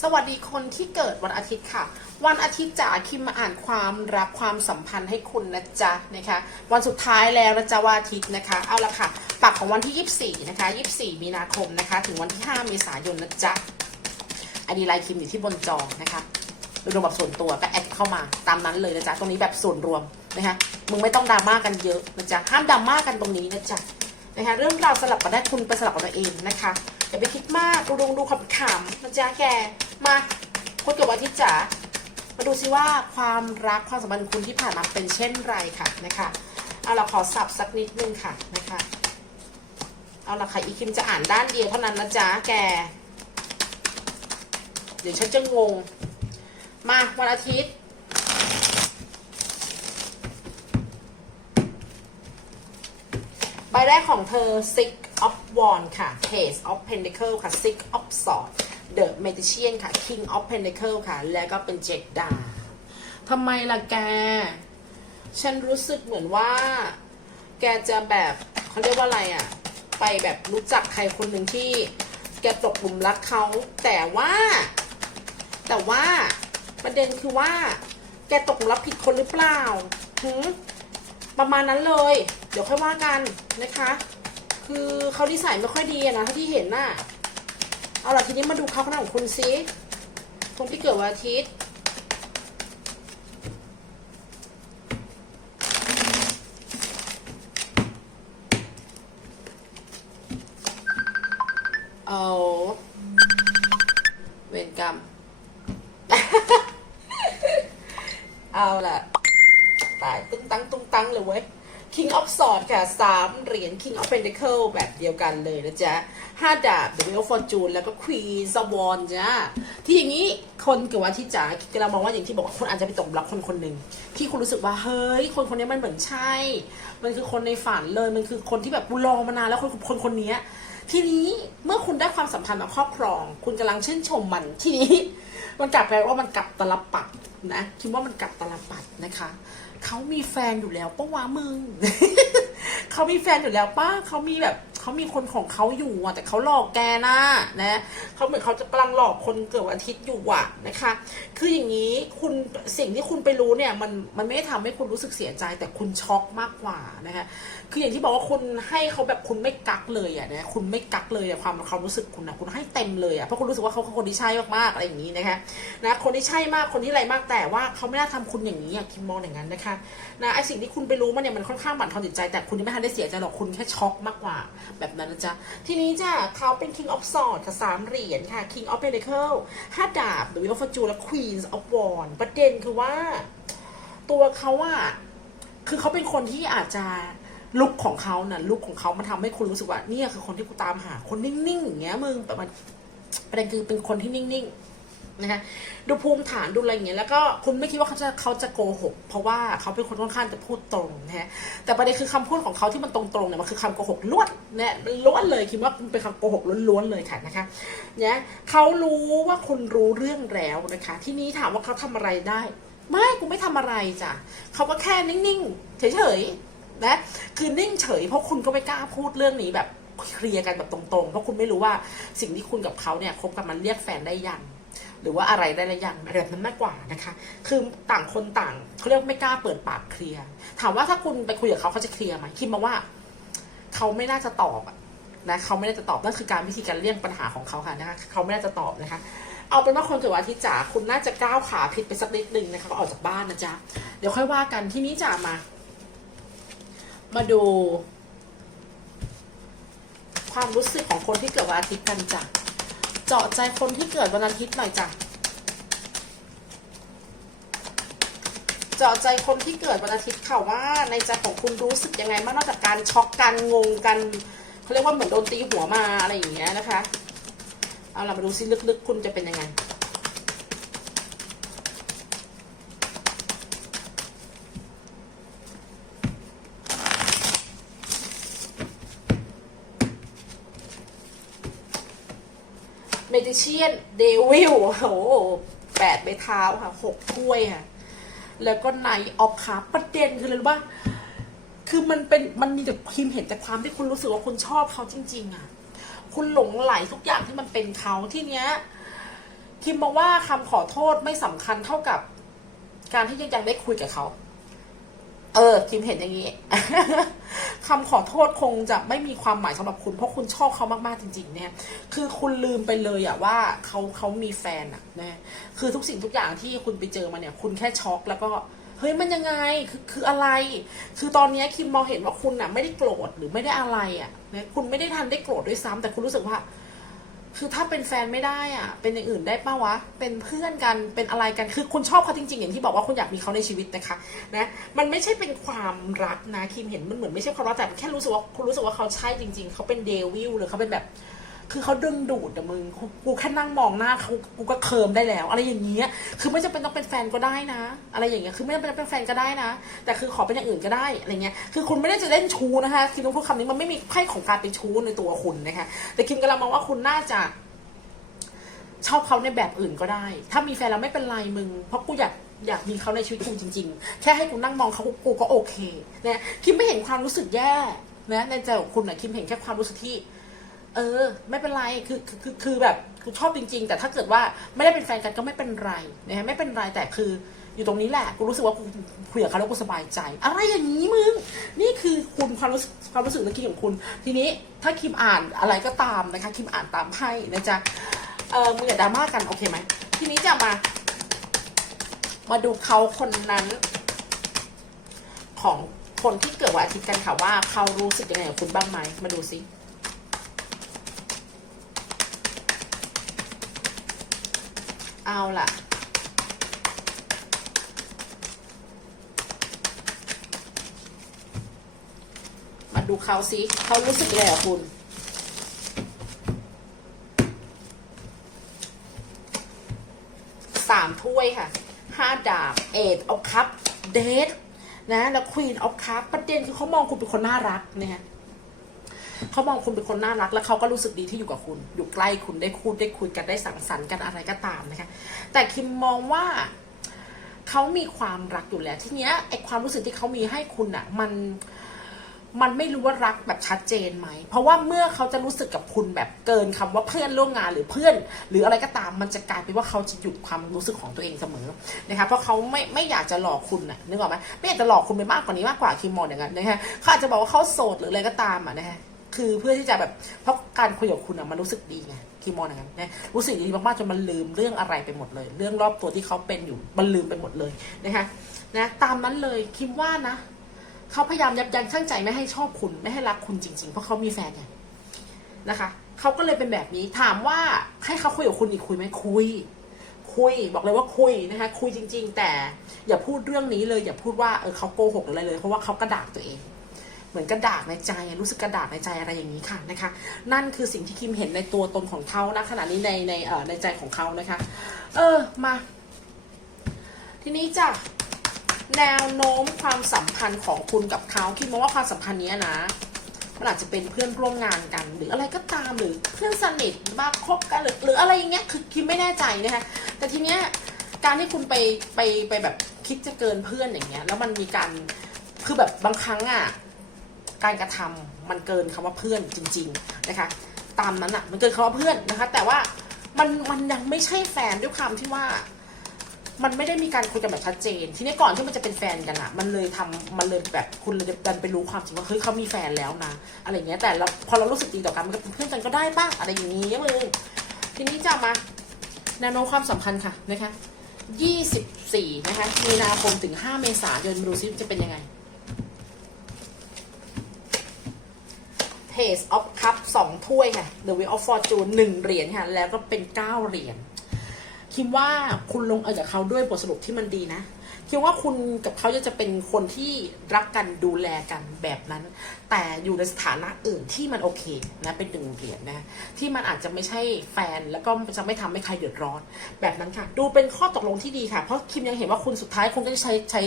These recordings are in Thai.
สวัสดีคนที่เกิดวันอาทิตย์ค่ะ วันอาทิตย์จ๋าคิมมาอ่านความรักความสัมพันธ์ให้คุณนะจ๊ะนะคะ วันสุดท้ายแล้วนะจ๊ะวันอาทิตย์นะคะ เอาละค่ะ ปักของวันที่ 24 นะคะ 24 มีนาคมนะคะ ถึงวันที่ 5 เมษายนนะจ๊ะอันนี้ไลน์คิมอยู่ที่บนจอนะคะโดยรวมแบบส่วนตัวก็แอดเข้ามาตามนั้นเลยนะจ๊ะตรงนี้แบบส่วนรวมนะคะมึงไม่ต้องดราม่ากันเยอะนะจ๊ะห้ามดราม่ากันตรงนี้นะจ๊ะนะคะเรื่องราวสลับกันได้คุณไปสลับกับตัวเองนะคะอย่าไปคิดมากดูดงดูขำๆนะจ๊ะแก มาคนเกิดวันอาทิตย์จ๋ามาดูซิว่าความรักความสัมพันธ์คุณที่ผ่านมาเป็นเช่นไรค่ะนะคะเอาเราขอสับสักนิดนึงค่ะนะคะเอาละค่ะอีคิมจะอ่านด้านเดียวเท่านั้นนะจ๊ะแก เดี๋ยวฉันจะงง มาวันอาทิตย์ใบแรกของเธอ Six of Wands ค่ะ Page of Pentacle ค่ะ Six of Swords The Magician ค่ะ King of Pentacle ค่ะ แล้วก็เป็นเจ็ดดาทำไมล่ะแก ฉันรู้สึกเหมือนว่า แกจะแบบเขาเรียกว่าอะไรอะไปแบบรู้จักใครคนหนึ่งที่แกตกหลุมรักเขา แต่ว่า แต่ว่าประเด็นคือว่า แกตกหลุมรักผิดคนหรือเปล่าหืมประมาณนั้นเลย เดี๋ยวค่อยว่ากันนะคะ คือเขาดีไซน์ไม่ค่อยดีนะเท่าที่เห็นน่ะ เอาล่ะทีนี้มาดูเขาขนาดของคุณซิคนที่เกิดวันอาทิตย์เอาเวรกรรม เอาล่ะ ตาย ตุ้งตัง ตุ้งตังเลยเว้ย King of Swords ค่ะสามเหรียญ King of Pentacle แบบเดียวกันเลยนะจ๊ะห้าดาบ The Wheel of Fortune แล้วก็ Queen of Wands จ้ะที่อย่างนี้คนเกิดวันอาที่จ๋ากำลังมองว่าอย่างที่บอกว่าคุณอาจจะไปตกหลุมรักคนคนหนึ่งที่คุณรู้สึกว่าเฮ้ย คนคนนี้มันเหมือนใช่ มันคือคนในฝันเลยมันคือคนที่แบบรอมานานแล้วคนคนคนนี้ทีนี้เมื่อคุณได้ความสัมพันธ์มาครอบครอง คุณกำลังชื่นชมมันทีนี้ มันกลับกลว่ามันกลับตลปัดนะคิดว่ามันกลับตลปัดนะคะ เขามีแฟนอยู่แล้วป้าวะมึง เขามีแฟนอยู่แล้วป้าเขามีแบบเขามีคนของเขาอยู่อะแต่เขาหลอกแกนะนะเขาเหมือนเขาจะกำลังหลอกคนเกิดวันอาทิตย์อยู่อะนะคะ คืออย่างนี้คุณ สิ่งที่คุณไปรู้เนี่ยมันมันไม่ได้ทำให้คุณรู้สึกเสียใจ แต่คุณช็อกมากกว่านะคะคืออย่างที่บอกว่าคุณให้เขาแบบคุณไม่กักเลยอะนะคุณไม่กักเลยอะความความรู้สึกคุณนะคุณให้เต็มเลยอะเพราะคุณรู้สึกว่าเขาคือคนที่ใช่มากๆอะไรอย่างนี้นะคะนะคนที่ใช่มากคนที่อะไรมากแต่ว่าเขาไม่น่าทำคุณอย่างนี้อะคิมมองอย่างนั้นนะคะนะไอสิ่งที่คุณไปรู้มันเนี่ยมันค่อนข้างบั่นทอนจิตใจ แต่คุณยังไม่ทันได้เสียใจหรอกคุณแค่ช็อกมากกว่า แบบนั้นนะจ๊ะทีนี้จ้ะเขาเป็น King of Swords ค่ะสามเหรียญค่ะ King of Pentacle ห้าดาบ The Wheel of Fortune และ Queen of Wands ประเด็นคือว่า ตัวเขาอะคือเขาเป็นคนที่อาจจะลุกของเขาน่ะลุกของเขามันทำให้คุณรู้สึกว่าเนี่ยคือคนที่กูตามหา คนนิ่งๆอย่างเงี้ยมึงแต่มันประเด็นคือเป็นคนที่นิ่งๆ นะคะดูภูมิฐานดูอะไรอย่างเงี้ยแล้วก็คุณไม่คิดว่าเขาจะเขาจะโกหก เพราะว่าเขาเป็นคนค่อนข้างจะพูดตรงนะฮะแต่ประเด็นคือคำพูดของเขาที่มันตรงๆเนี่ยมันคือคำโกหกล้วนเนี่ยมันล้วนเลยคิดว่าเป็นคำโกหกล้วนๆเลยค่ะนะคะเนี่ยเขารู้ว่าคุณรู้เรื่องแล้วนะคะ ที่นี้ถามว่าเขาทำอะไรได้ ไม่กูไม่ทำอะไรจ้ะเขาก็แค่นิ่งๆเฉยๆนะคือนิ่งเฉยเพราะคุณก็ไม่กล้าพูดเรื่องนี้แบบเคลียร์กันแบบตรงๆ เพราะคุณไม่รู้ว่าสิ่งที่คุณกับเขาเนี่ยคบกันมันเรียกแฟนได้ยัง หรือว่าอะไรได้หรือยังอะไรแบบนั้นมากกว่านะคะ คือต่างคนต่างเขาเรียกไม่กล้าเปิดปากเคลียร์ถามว่าถ้าคุณไปคุยกับเขาเขาจะเคลียร์ไหมคิดมาว่าเขาไม่น่าจะตอบนะเขาไม่น่าจะตอบนั่นคือการวิธีการเลี่ยงปัญหาของเขาค่ะนะคะเขาไม่น่าจะตอบนะคะ เอาเป็นว่าคนเกิดวันอาทิตย์จ๋าคุณน่าจะก้าวขาผิดไปสักนิดนึงนะคะก็ออกจากบ้านนะจ๊ะเดี๋ยวค่อยว่ากันที่นี้จ๋ามา มาดู ความรู้สึกของคนที่เกิดวันอาทิตย์กันจ้ะ เจาะใจคนที่เกิดวันอาทิตย์หน่อยจ้ะ เจาะใจคนที่เกิดวันอาทิตย์ค่ะว่าในใจของคุณรู้สึกยังไงบ้างนอกจากการช็อกกันงงกันเขาเรียกว่าเหมือนโดนตีหัวมาอะไรอย่างเงี้ยนะคะ เอาเรามาดูซิลึกๆ คุณจะเป็นยังไง เมดิเชียนเดวิลโอ้โหแปดใบเท้าค่ะหกถ้วยค่ะ แล้วก็ไนออกขาประเด็นคืออะไรรู้ป่ะคือมันเป็นมันมีแต่พิมพ์เห็นแต่ความที่คุณรู้สึกว่าคุณชอบเขาจริง ๆ อะ คุณหลงไหลทุกอย่างที่มันเป็นเขาที่เนี้ยคิมมองว่าคำขอโทษไม่สำคัญเท่ากับ การที่ยังยังได้คุยกับเขา เออคิมเห็นอย่างนี้คำขอโทษคงจะไม่มีความหมายสำหรับคุณ เพราะคุณชอบเขามากๆจริง ๆ เนี่ย คือคุณลืมไปเลยอะว่าเขาเขามีแฟนอะนะคือทุกสิ่งทุกอย่างที่คุณไปเจอมาเนี่ย คุณแค่ช็อกแล้วก็เฮ้ยมันยังไงคือคืออะไร คือตอนนี้คิมมองเห็นว่าคุณอะไม่ได้โกรธหรือไม่ได้อะไรอะนะคุณไม่ได้ทันได้โกรธด้วยซ้ำแต่คุณรู้สึกว่า คือถ้าเป็นแฟนไม่ได้อะ เป็นอย่างอื่นได้ป่าวะ เป็นเพื่อนกัน เป็นอะไรกัน คือคุณชอบเขาจริงๆ อย่างที่บอกว่าคุณอยากมีเขาในชีวิตนะคะ นะ มันไม่ใช่เป็นความรักนะ คิมเห็นมันเหมือนไม่ใช่ความรักแต่แค่รู้สึกว่าคุณรู้สึกว่าเขาใช่จริง ๆ เขาเป็นเดวิลหรือเขาเป็นแบบ คือเขาดึงดูดอะมึงกูแค่นั่งมองหน้าเขากูก็เคิมได้แล้ว อะไรอย่างเงี้ยคือไม่จำเป็นต้องเป็นแฟนก็ได้นะ อะไรอย่างเงี้ยคือไม่จำเป็นต้องเป็นแฟนก็ได้นะ แต่คือขอเป็นอย่างอื่นก็ได้อะไรเงี้ยคือคุณไม่ได้จะเล่นชู้นะคะคิมต้องพูดคำนี้มันไม่มีไพ่ของการเป็นชู้ในตัวคุณนะคะแต่คิมกำลังมองว่าคุณน่าจะ ชอบเขาในแบบอื่นก็ได้ ถ้ามีแฟนแล้วไม่เป็นไรมึง เพราะกูอยากอยากมีเขาในชีวิตกูจริง ๆ แค่ให้กูนั่งมองเขากูก็โอเคนะคิมไม่เห็นความรู้สึกแย่นะในใจของคุณนะคิมเห็นแค่ความรู้สึกที่ เออ ไม่เป็นไรคือคือคือคือแบบกูชอบจริง ๆ แต่ถ้าเกิดว่าไม่ได้เป็นแฟนกันก็ไม่เป็นไรนะฮะไม่เป็นไรแต่คืออยู่ตรงนี้แหละกูรู้สึกว่ากูคุยกับเขาแล้วกูสบายใจ อะไรอย่างนี้มึง นี่คือคุณความรู้สึกความรู้สึกเมื่อกี้ของคุณ ทีนี้ถ้าคิมอ่านอะไรก็ตามนะคะ คิมอ่านตามไพ่นะจ๊ะเออมึงอย่าดราม่ากันโอเคไหมทีนี้จะมา มาดูเขาคนนั้น ของคนที่เกิดวันอาทิตย์กันค่ะว่าเขารู้สึกยังไงกับคุณบ้างไหมมาดูสิ เอาล่ะ มาดูเขาสิเขารู้สึกไงคุณสามถ้วยค่ะห้าดาบเอ็ดเอาคัพเดทนะ แล้วควีนเอาคัพประเด็นคือเขามองคุณเป็นคนน่ารักนะฮะ เขามองคุณเป็นคนน่ารัก แล้วเขาก็รู้สึกดีที่อยู่กับคุณ อยู่ใกล้คุณได้พูดได้คุยกันได้สังสรรค์กันอะไรก็ตามนะคะ แต่คิมมองว่าเขามีความรักอยู่แล้ว ทีเนี้ยไอความรู้สึกที่เขามีให้คุณอะมันมันไม่รู้ว่ารักแบบชัดเจนไหม เพราะว่าเมื่อเขาจะรู้สึกกับคุณแบบเกินคำว่าเพื่อนร่วมงานหรือเพื่อน หรืออะไรก็ตามมันจะกลายเป็นว่าเขาจะหยุดความรู้สึกของตัวเองเสมอนะคะเพราะเขาไม่ไม่อยากจะหลอกคุณนะนึกออกไหมไม่อยากจะหลอกคุณไปมากกว่านี้มากกว่าคิมมองอย่างนั้นนะคะเขาอาจจะบอกว่าเขาโสดหรืออะไรก็ตามอะนะคะ คือเพื่อที่จะแบบเพราะการคุยกับคุณอะมันรู้สึกดีไงคิมมองอย่างนั้นนะรู้สึกดีมากๆจนมันลืมเรื่องอะไรไปหมดเลย เรื่องรอบตัวที่เขาเป็นอยู่มันลืมไปหมดเลยนะคะนะตามนั้นเลยคิมว่านะเขาพยายามยับยั้งชั่งใจไม่ให้ชอบคุณไม่ให้รักคุณจริง ๆ เพราะเขามีแฟนไงนะคะเขาก็เลยเป็นแบบนี้ถามว่าให้เขาคุยกับคุณอีกคุยไหมคุย คุยบอกเลยว่าคุยนะคะคุยจริง ๆ แต่อย่าพูดเรื่องนี้เลย อย่าพูดว่าเออเขาโกหกหรืออะไรเลย เพราะว่าเขากระดากตัวเอง เหมือนกระดากในใจรู้สึกกระดากในใจอะไรอย่างนี้ค่ะนะคะ นั่นคือสิ่งที่คิมเห็นในตัวตนของเขานะขณะนี้ในในเอ่อในใจของเขานะคะ เออมา ทีนี้จ้ะแนวโน้มความสัมพันธ์ของคุณกับเขาคิดมาว่าความสัมพันธ์เนี้ยนะมันอาจจะเป็นเพื่อนร่วมงานกัน หรืออะไรก็ตามหรือเพื่อนสนิทมาคบกันหรือหรืออะไรอย่างเงี้ยคือคิดไม่แน่ใจนะคะแต่ทีเนี้ยการที่คุณไปไปไปแบบคิดจะเกินเพื่อนอย่างเงี้ย แล้วมันมีการคือแบบบางครั้งอะ การกระทำมันเกินคำว่าเพื่อนจริง ๆนะคะ ตามนั้นอะมันเกินคำว่าเพื่อนนะคะ แต่ว่ามันมันยังไม่ใช่แฟนด้วยความที่ว่า มันไม่ได้มีการคุยกันแบบชัดเจน ทีนี้ก่อนที่มันจะเป็นแฟนกันอะมันเลยทำมันเลยแบบคุณเลยดันไปรู้ความจริงว่าเฮ้ยเขามีแฟนแล้วนะอะไรเงี้ยแต่เราพอเรารู้สึกดีต่อกันมันก็เป็นเพื่อนกันก็ได้ป่ะอะไรอย่างงี้มึงทีนี้จะมาแนวโน้มความสัมพันธ์ค่ะนะคะ 24 นะคะ มีนาคมถึง 5 เมษายนดูซิจะเป็นยังไง Page of Cup สองถ้วยค่ะ The Wheel of Fortune หนึ่งเหรียญค่ะ แล้วก็เป็น 9 เหรียญคิดว่าคุณลงเอยกับเขาด้วยบทสรุปที่มันดีนะคิดว่าคุณกับเขาจะเป็นคนที่รักกันดูแลกันแบบนั้น แต่อยู่ในสถานะอื่นที่มันโอเคนะเป็นหนึ่งเหรียญนะที่มันอาจจะไม่ใช่แฟนแล้วก็จะไม่ทำให้ใครเดือดร้อน แบบนั้นค่ะ ดูเป็นข้อตกลงที่ดีค่ะ เพราะคิมยังเห็นว่าคุณสุดท้ายคุณก็จะใช้ใช้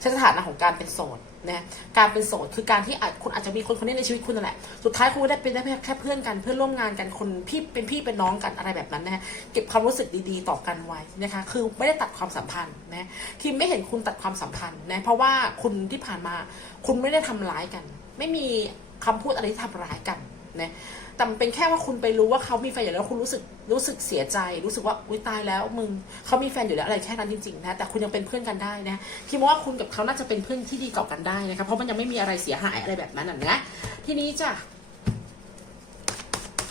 ใช้สถานะของการเป็นโสดนะการเป็นโสดคือการที่อาจคุณอาจจะมีคนคนนี้ในชีวิตคุณนั่นแหละ สุดท้ายคุณได้เป็นได้แค่เพื่อนกันเพื่อนร่วมงานกันคนพี่เป็นพี่เป็นน้องกันอะไรแบบนั้นนะฮะเก็บความรู้สึกดีๆต่อกันไว้นะคะคือไม่ได้ตัดความสัมพันธ์นะคิมไม่เห็นคุณตัดความสัมพันธ์นะเพราะว่าคุณที่ผ่านมาคุณไม่ได้ทำร้ายกัน ไม่มีคำพูดอะไรที่ทำร้ายกันนะ แต่มันเป็นแค่ว่าคุณไปรู้ว่าเขามีแฟนอยู่แล้วคุณรู้สึกรู้สึกเสียใจ รู้สึกว่าอุ้ยตายแล้วมึงเขามีแฟนอยู่แล้วอะไรแค่นั้นจริงๆนะแต่คุณยังเป็นเพื่อนกันได้นะคิดว่าคุณกับเขาน่าจะเป็นเพื่อนที่ดีต่อกันได้นะคะเพราะมันยังไม่มีอะไรเสียหายอะไรแบบนั้นนะทีนี้จ้ะ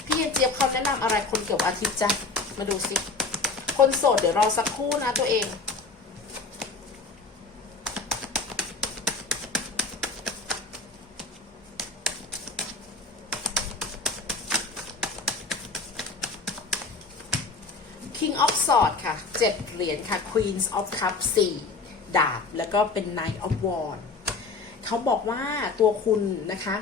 พี่เย็นเจี๊ยบเขาแนะนำอะไรคนเกี่ยวอาทิตย์จ้ะมาดูสิคนโสดเดี๋ยวรอสักครู่นะตัวเอง King of Swords ค่ะ เจ็ดเหรียญค่ะ Queens of Cups สี่ดาบ แล้วก็เป็น Knight of Wands เขาบอกว่าตัวคุณนะคะ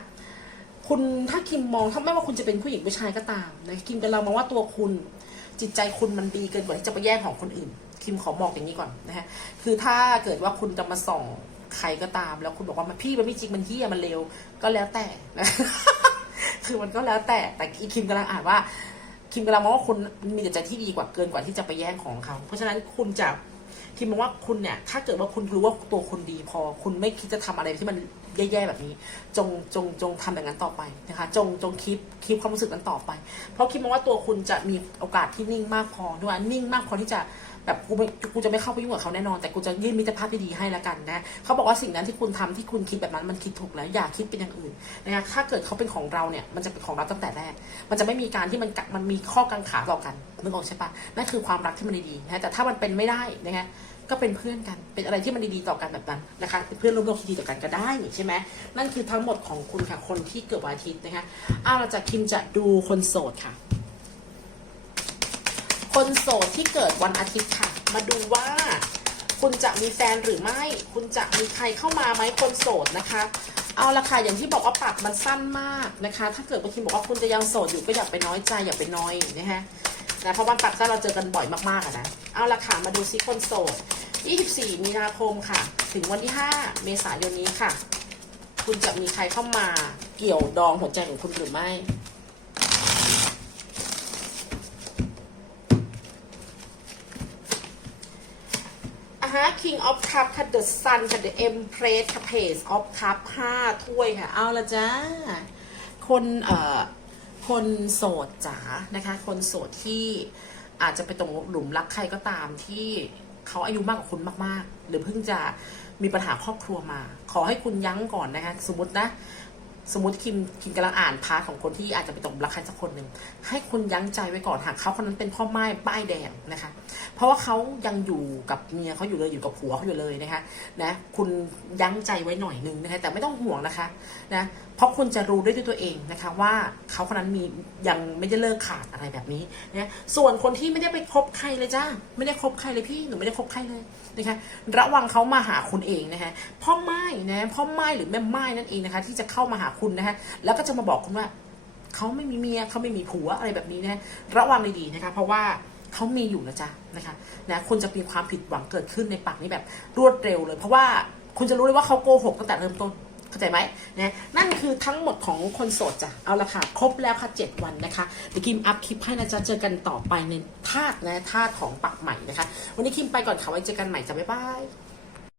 คุณถ้าคิมมองถ้าไม่ว่าคุณจะเป็นผู้หญิงผู้ชายก็ตามนะคิมกับเรามองว่าตัวคุณจิตใจคุณมันดีเกินกว่าที่จะไปแย่งของคนอื่น คิมขอบอกอย่างนี้ก่อนนะฮะคือถ้าเกิดว่าคุณจะมาส่องใครก็ตาม แล้วคุณบอกว่ามันพี่มันไม่จริงมันเฮี้ยมันเลวก็แล้วแต่นะคือมันก็แล้วแต่แต่อีคิมกำลังอ่านว่า คิมกำลังมองว่าคุณมีจิตใจที่ดีกว่าเกินกว่าที่จะไปแย่งของเขา เพราะฉะนั้นคุณจะคิมมองว่าคุณเนี่ย ถ้าเกิดว่าคุณรู้ว่าตัวคุณดีพอ คุณไม่คิดจะทำอะไรที่มันแย่ๆแบบนี้ จงจงจงทำแบบนั้นต่อไปนะคะ จงจงคิดคิดความรู้สึกนั้นต่อไป เพราะคิดมองว่าตัวคุณจะมีโอกาสที่นิ่งมากพอด้วยนิ่งมากพอที่จะ แบบกูกูจะไม่เข้าไปยุ่งกับเขาแน่นอน แต่กูจะยื่นมิตรภาพที่ดีให้ละกันนะเขาบอกว่าสิ่งนั้นที่คุณทำที่คุณคิดแบบนั้นมันคิดถูกแล้วอย่าคิดเป็นอย่างอื่นนะคะถ้าเกิดเขาเป็นของเราเนี่ยมันจะเป็นของเราตั้งแต่แรก มันจะไม่มีการที่มันกะมันมีข้อกังขาต่อกันนึกออกใช่ปะนั่นคือความรักที่มันดีๆนะแต่ถ้ามันเป็นไม่ได้นะคะก็เป็นเพื่อนกันเป็นอะไรที่มันดีๆต่อกันแบบนั้นนะคะเป็นเพื่อนร่วมโลกที่ดีต่อกันก็ได้ใช่ไหมนั่นคือทั้งหมดของคุณค่ะคนที่เกิดวันอาทิตย์นะคะอ้าวเราจะคิมจะดูคนโสดค่ะ คนโสดที่เกิดวันอาทิตย์ค่ะ มาดูว่า คุณจะมีแฟนหรือไม่ คุณจะมีใครเข้ามาไหมคนโสดนะคะ เอาละค่ะอย่างที่บอกว่าปากมันสั้นมากนะคะ ถ้าเกิดบางทีบอกว่าคุณจะยังโสดอยู่ก็อย่าไปน้อยใจอย่าไปน้อยนะฮะนะเพราะวันปากสั้นเราเจอกันบ่อยมากๆนะเอาละค่ะมาดูซิคนโสด 24 มีนาคมค่ะ ถึงวันที่ 5 เมษายนนี้ค่ะ คุณจะมีใครเข้ามาเกี่ยวดองหัวใจของคุณหรือไม่ อะฮะ King of Cup ค่ะ The Sun ค่ะ The Empress ค่ะ Page of Cup ห้าถ้วยค่ะ เอาละจ้า คนเอ่อคนโสดจ๋านะคะ คนโสดที่อาจจะไปตรงหลุมรักใครก็ตามที่เขาอายุมากกว่าคุณมาก ๆ หรือเพิ่งจะมีปัญหาครอบครัวมา ขอให้คุณยั้งก่อนนะคะ สมมตินะ สมมติคิมคิมกำลังอ่านพาร์ทของคนที่อาจจะไปตกหลุมรักใครสักคนหนึ่งให้คุณยั้งใจไว้ก่อนหากเขาคนนั้นเป็นพ่อไม้ป้ายแดงนะคะ เพราะว่าเขายังอยู่กับเมียเขาอยู่เลยอยู่กับผัวเขาอยู่เลยนะคะนะคุณยั้งใจไว้หน่อยนึงนะคะแต่ไม่ต้องห่วงนะคะนะเพราะคุณจะรู้ได้ด้วยตัวเองนะคะว่าเขาคนนั้นมียังไม่ได้เลิกขาดอะไรแบบนี้นะส่วนคนที่ไม่ได้ไปคบใครเลยจ้าไม่ได้คบใครเลยพี่หนูไม่ได้คบใครเลยนะคะระวังเขามาหาคุณเองนะคะพ่อไม้นะพ่อไม้หรือแม่ไม้นั่นเองนะคะที่จะเข้ามาหาคุณนะคะแล้วก็จะมาบอกคุณว่าเขาไม่มีเมียเขาไม่มีผัวอะไรแบบนี้นะระวังดีๆนะคะเพราะว่า เขามีอยู่นะจ๊ะนะคะนะคุณจะมีความผิดหวังเกิดขึ้นในปากนี้แบบรวดเร็วเลย เพราะว่าคุณจะรู้เลยว่าเขาโกหกตั้งแต่เริ่มต้นเข้าใจไหมนะนั่นคือทั้งหมดของคนโสดจ้ะเอาละค่ะ ครบแล้วค่ะเจ็ดวันนะคะเดี๋ยวคิมอัพคลิปให้นะจ๊ะเจอกันต่อไปในธาตุนะธาตุของปักใหม่นะคะ วันนี้คิมไปก่อนค่ะไว้เจอกันใหม่จ้ะบ๊ายบาย